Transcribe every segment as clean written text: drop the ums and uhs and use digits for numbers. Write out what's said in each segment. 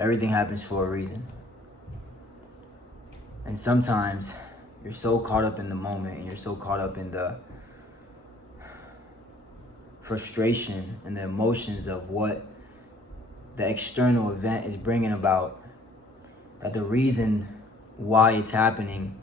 Everything happens for a reason. And sometimes you're so caught up in the moment and you're so caught up in the frustration and the emotions of what the external event is bringing about, that the reason why it's happening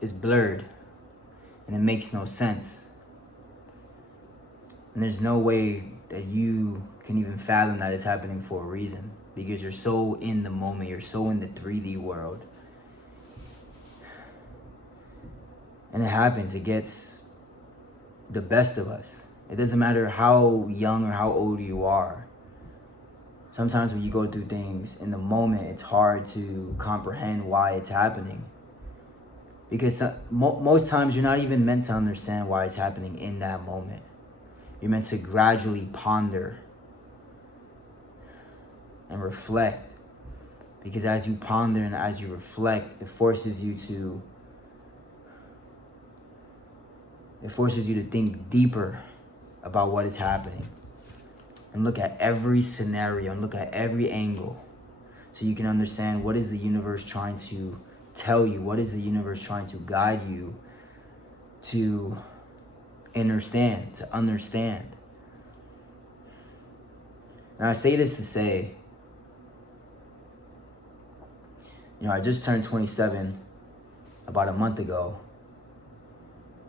is blurred and it makes no sense. And there's no way that you can even fathom that it's happening for a reason, because you're so in the moment, you're so in the 3D world. And it happens, it gets the best of us. It doesn't matter how young or how old you are. Sometimes when you go through things in the moment, it's hard to comprehend why it's happening. Because most times you're not even meant to understand why it's happening in that moment. You're meant to gradually ponder and reflect. Because as you ponder and as you reflect, it forces you to think deeper about what is happening. And look at every scenario and look at every angle, so you can understand what is the universe trying to tell you, what is the universe trying to guide you to understand, And I say this to say, I just turned 27 about a month ago,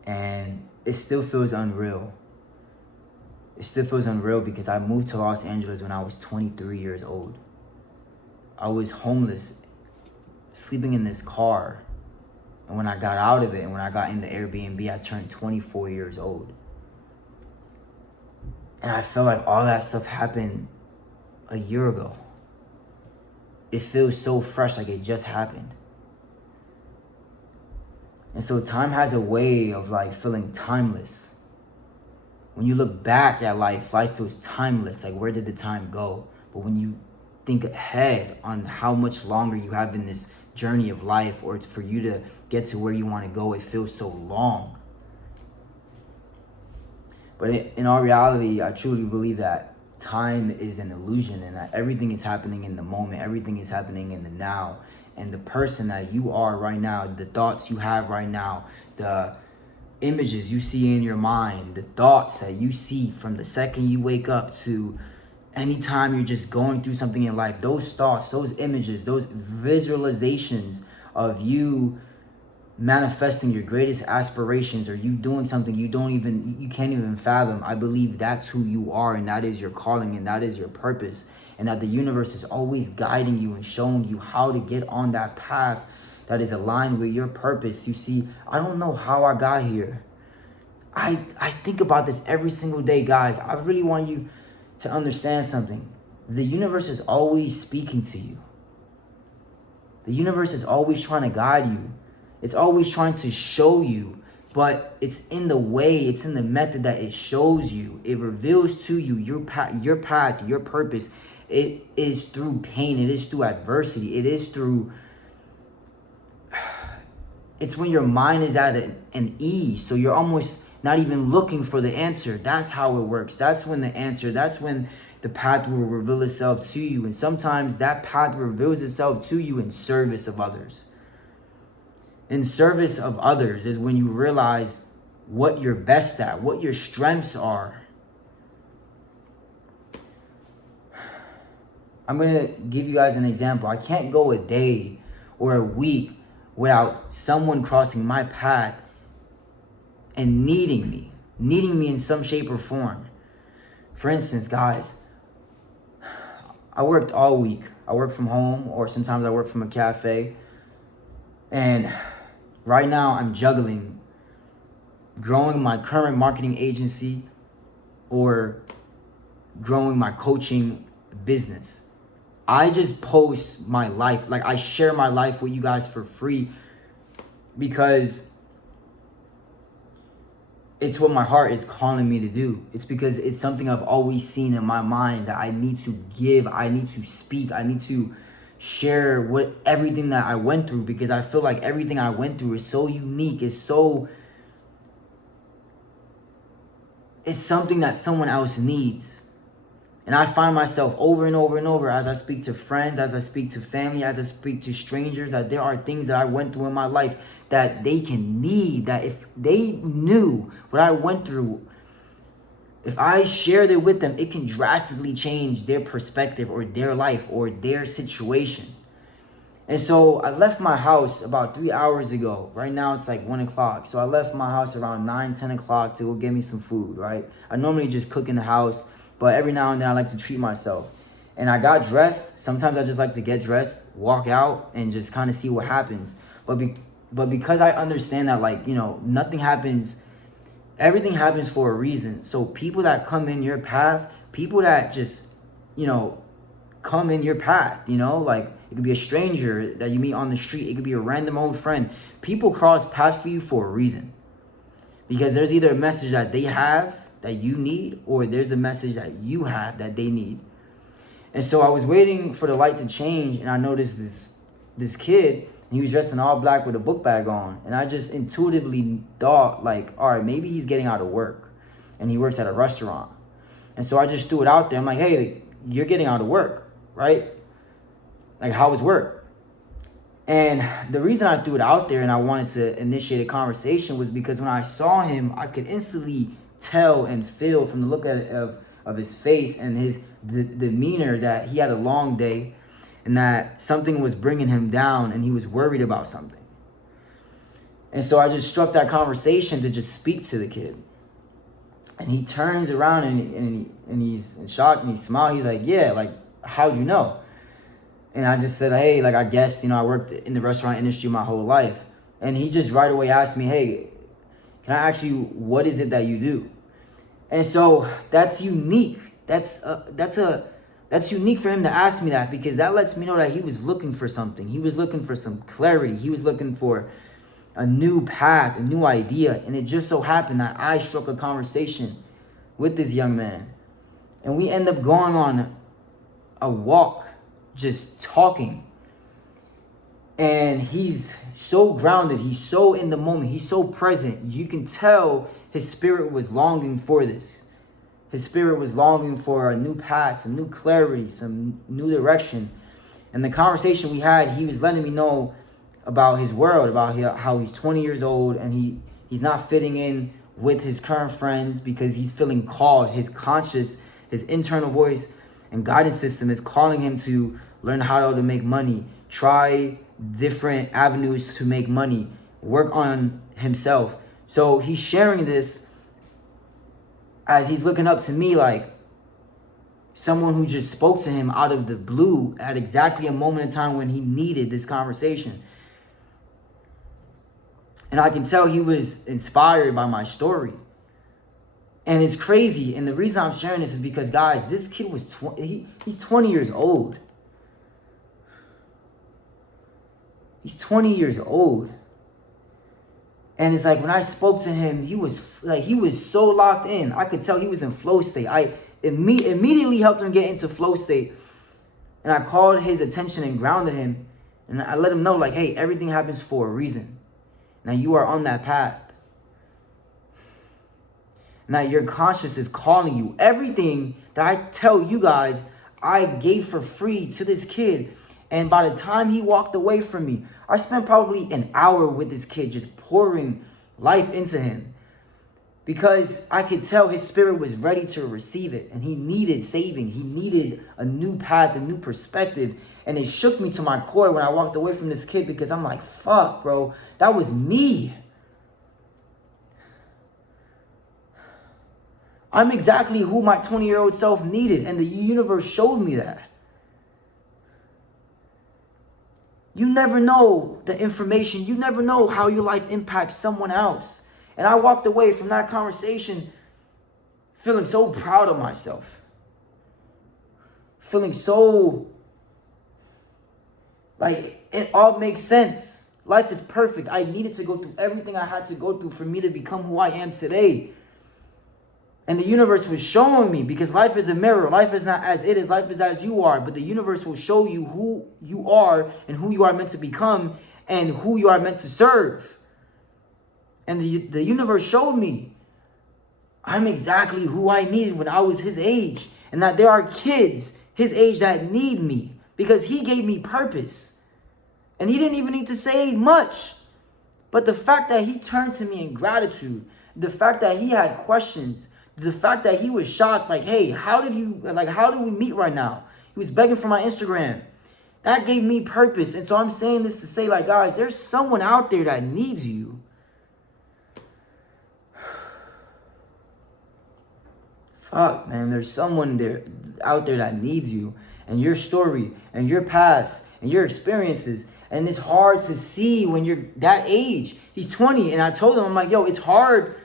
and it still feels unreal. It still feels unreal because I moved to Los Angeles when I was 23 years old. I was homeless, sleeping in this car. And when I got out of it and when I got in the Airbnb, I turned 24 years old. And I felt like all that stuff happened a year ago. It feels so fresh, like it just happened. And so time has a way of like feeling timeless. When you look back at life feels timeless. Like, where did the time go? But when you think ahead on how much longer you have in this journey of life, or for you to get to where you want to go, it feels so long. But in all reality, I truly believe that time is an illusion and that everything is happening in the moment. Everything is happening in the now. And the person that you are right now, the thoughts you have right now, the images you see in your mind, the thoughts that you see from the second you wake up to anytime you're just going through something in life, those thoughts, those images, those visualizations of you manifesting your greatest aspirations, or you doing something you can't even fathom. I believe that's who you are, and that is your calling, and that is your purpose, and that the universe is always guiding you and showing you how to get on that path that is aligned with your purpose. You see, I don't know how I got here. I think about this every single day, guys. I really want you to understand something. The universe is always speaking to you. The universe is always trying to guide you. It's always trying to show you, but it's in the way, it's in the method that it shows you. It reveals to you your path, your purpose. It is through pain. It is through adversity. It's when your mind is at an ease. So you're almost not even looking for the answer. That's how it works. That's when the path will reveal itself to you. And sometimes that path reveals itself to you in service of others. In service of others is when you realize what you're best at, what your strengths are. I'm going to give you guys an example. I can't go a day or a week without someone crossing my path and needing me in some shape or form. For instance, guys, I worked all week. I work from home, or sometimes I work from a cafe. And right now I'm juggling growing my current marketing agency or growing my coaching business. I just post my life. Like, I share my life with you guys for free because it's what my heart is calling me to do. It's because it's something I've always seen in my mind that I need to give, I need to speak, I need to share everything that I went through, because I feel like everything I went through is so unique. It's something that someone else needs. And I find myself over and over and over as I speak to friends, as I speak to family, as I speak to strangers, that there are things that I went through in my life that they can need, that if they knew what I went through, if I shared it with them, it can drastically change their perspective or their life or their situation. And so I left my house about 3 hours ago. Right now it's like 1 o'clock. So I left my house around 9, 10 o'clock to go get me some food, right? I normally just cook in the house, but every now and then I like to treat myself. And I got dressed. Sometimes I just like to get dressed, walk out, and just kind of see what happens. But because I understand that, like, you know, nothing happens, everything happens for a reason. So people that come in your path, people that just, you know, come in your path, you know, like it could be a stranger that you meet on the street, it could be a random old friend. People cross paths for you for a reason, because there's either a message that they have that you need, or there's a message that you have that they need. And so I was waiting for the light to change, and I noticed this kid, and he was dressed in all black with a book bag on, and I just intuitively thought, like, all right, maybe he's getting out of work and he works at a restaurant. And so I just threw it out there. I'm like, hey, you're getting out of work, right? Like, how was work? And the reason I threw it out there and I wanted to initiate a conversation was because when I saw him, I could instantly tell and feel from the look of his face and the demeanor that he had a long day, and that something was bringing him down and he was worried about something. And so I just struck that conversation to just speak to the kid. And he turns around and he's in shock and he smiles. He's like, yeah, like, how'd you know? And I just said, hey, like, I guess, you know, I worked in the restaurant industry my whole life. And he just right away asked me, hey, can I ask you, what is it that you do? And so that's unique. That's unique for him to ask me that, because that lets me know that he was looking for something. He was looking for some clarity. He was looking for a new path, a new idea. And it just so happened that I struck a conversation with this young man. And we end up going on a walk, just talking. And he's so grounded. He's so in the moment. He's so present. You can tell his spirit was longing for this. His spirit was longing for a new path, some new clarity, some new direction. And the conversation we had, he was letting me know about his world, about how he's 20 years old and he's not fitting in with his current friends because he's feeling called. His conscious, his internal voice and guidance system is calling him to learn how to make money, try different avenues to make money, work on himself. So he's sharing this as he's looking up to me like someone who just spoke to him out of the blue at exactly a moment in time when he needed this conversation. And I can tell he was inspired by my story. And it's crazy. And the reason I'm sharing this is because, guys, this kid was he's 20 years old. He's 20 years old. And it's like when I spoke to him, he was so locked in. I could tell he was in flow state. I immediately helped him get into flow state. And I called his attention and grounded him. And I let him know, like, hey, everything happens for a reason. Now you are on that path. Now your conscious is calling you. Everything that I tell you guys, I gave for free to this kid. And by the time he walked away from me, I spent probably an hour with this kid just pouring life into him. Because I could tell his spirit was ready to receive it. And he needed saving. He needed a new path, a new perspective. And it shook me to my core when I walked away from this kid, because I'm like, fuck, bro, that was me. I'm exactly who my 20-year-old self needed. And the universe showed me that. You never know the information. You never know how your life impacts someone else. And I walked away from that conversation feeling so proud of myself. Feeling so like it all makes sense. Life is perfect. I needed to go through everything I had to go through for me to become who I am today. And the universe was showing me, because life is a mirror. Life is not as it is. Life is as you are. But the universe will show you who you are and who you are meant to become and who you are meant to serve. And the universe showed me I'm exactly who I needed when I was his age. And that there are kids his age that need me because he gave me purpose. And he didn't even need to say much. But the fact that he turned to me in gratitude, the fact that he had questions, the fact that he was shocked, like, hey, how did we meet right now? He was begging for my Instagram. That gave me purpose. And so I'm saying this to say, like, guys, there's someone out there that needs you. Fuck, man, there's someone there out there that needs you and your story and your past and your experiences. And it's hard to see when you're that age. He's 20, and I told him, I'm like, yo, it's hard.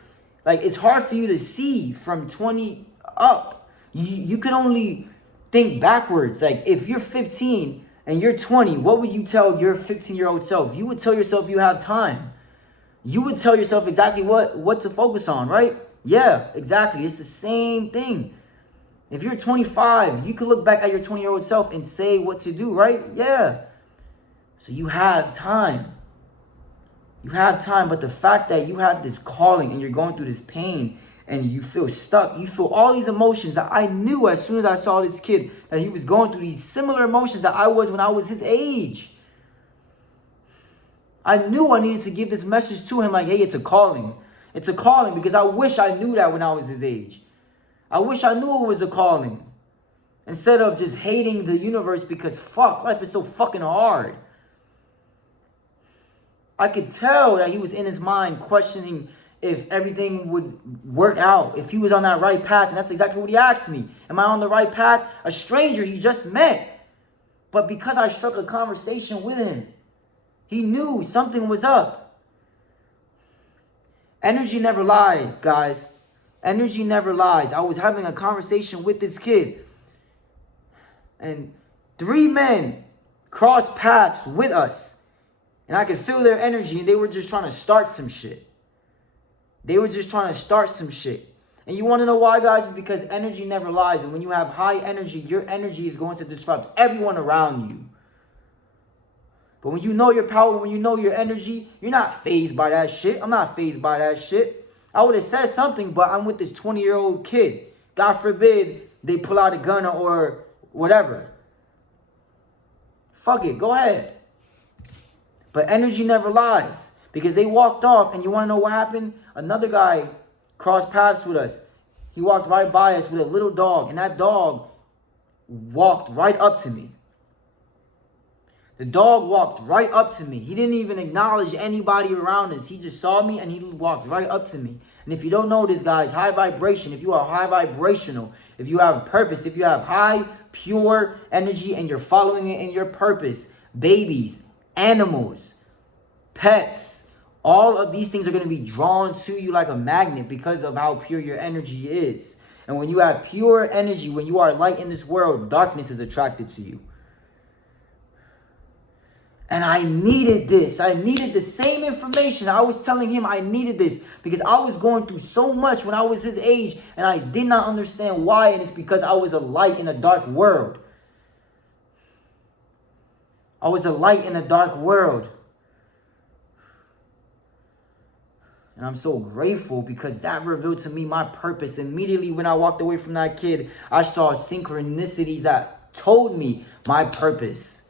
Like, it's hard for you to see from 20 up. You can only think backwards. Like, if you're 15 and you're 20, what would you tell your 15-year-old self? You would tell yourself you have time. You would tell yourself exactly what to focus on, right? Yeah, exactly. It's the same thing. If you're 25, you could look back at your 20-year-old self and say what to do, right? Yeah. So you have time. You have time, but the fact that you have this calling and you're going through this pain and you feel stuck, you feel all these emotions that I knew as soon as I saw this kid that he was going through these similar emotions that I was when I was his age. I knew I needed to give this message to him like, hey, it's a calling. It's a calling because I wish I knew that when I was his age. I wish I knew it was a calling. Instead of just hating the universe because fuck, life is so fucking hard. I could tell that he was in his mind questioning if everything would work out, if he was on that right path. And that's exactly what he asked me. Am I on the right path? A stranger he just met. But because I struck a conversation with him, he knew something was up. Energy never lies, guys. Energy never lies. I was having a conversation with this kid. And 3 men crossed paths with us. And I could feel their energy, and they were just trying to start some shit. They were just trying to start some shit. And you want to know why, guys? It's because energy never lies. And when you have high energy, your energy is going to disrupt everyone around you. But when you know your power, when you know your energy, you're not fazed by that shit. I'm not fazed by that shit. I would have said something, but I'm with this 20-year-old kid. God forbid they pull out a gun or whatever. Fuck it, go ahead. But energy never lies. Because they walked off, and you want to know what happened? Another guy crossed paths with us. He walked right by us with a little dog, and that dog walked right up to me. The dog walked right up to me. He didn't even acknowledge anybody around us. He just saw me, and he walked right up to me. And if you don't know this, guys, high vibration, if you are high vibrational, if you have purpose, if you have high, pure energy, and you're following it in your purpose, babies, animals, pets, all of these things are going to be drawn to you like a magnet because of how pure your energy is. And when you have pure energy, when you are light in this world, darkness is attracted to you. And I needed this. I needed the same information. I was telling him I needed this because I was going through so much when I was his age, and I did not understand why. And it's because I was a light in a dark world. I was a light in a dark world. And I'm so grateful because that revealed to me my purpose. Immediately when I walked away from that kid, I saw synchronicities that told me my purpose.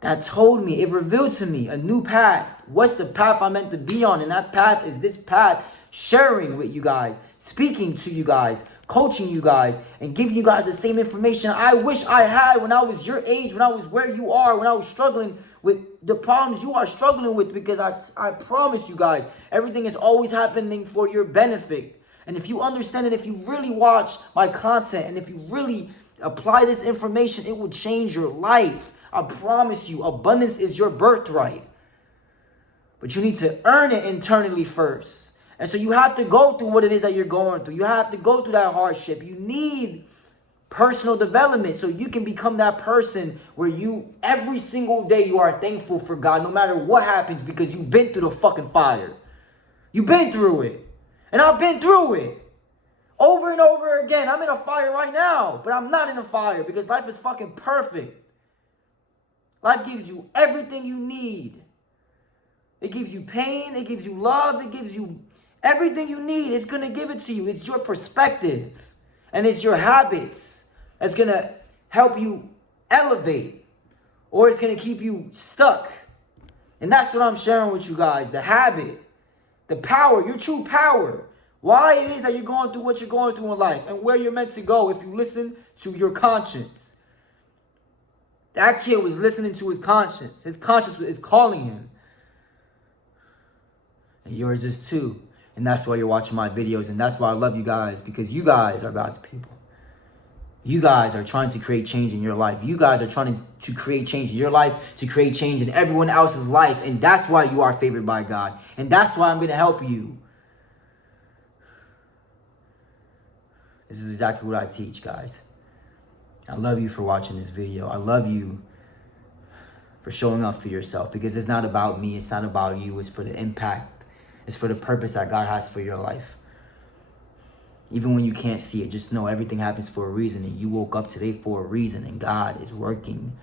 That told me, it revealed to me a new path. What's the path I'm meant to be on? And that path is this path, sharing with you guys, speaking to you guys, coaching you guys, and giving you guys the same information I wish I had when I was your age, when I was where you are, when I was struggling with the problems you are struggling with. Because I promise you guys, everything is always happening for your benefit. And if you understand it, if you really watch my content, and if you really apply this information, it will change your life. I promise you, abundance is your birthright. But you need to earn it internally first. And so you have to go through what it is that you're going through. You have to go through that hardship. You need personal development so you can become that person where you, every single day, you are thankful for God no matter what happens because you've been through the fucking fire. You've been through it. And I've been through it. Over and over again. I'm in a fire right now, but I'm not in a fire because life is fucking perfect. Life gives you everything you need. It gives you pain. It gives you love. It gives you everything you need. It's going to give it to you. It's your perspective. And it's your habits. that's going to help you elevate, or it's going to keep you stuck. And that's what I'm sharing with you guys. The habit, the power, your true power. Why it is that you're going through what you're going through in life and where you're meant to go if you listen to your conscience. That kid was listening to his conscience. His conscience is calling him. And yours is too. And that's why you're watching my videos. And that's why I love you guys, because you guys are God's people. You guys are trying to create change in your life. You guys are trying to create change in your life, to create change in everyone else's life. And that's why you are favored by God. And that's why I'm going to help you. This is exactly what I teach, guys. I love you for watching this video. I love you for showing up for yourself, because it's not about me. It's not about you. It's for the impact. It's for the purpose that God has for your life. Even when you can't see it, just know everything happens for a reason. And you woke up today for a reason. And God is working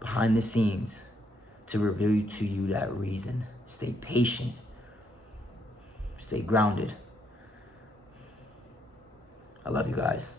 behind the scenes to reveal to you that reason. Stay patient. Stay grounded. I love you guys.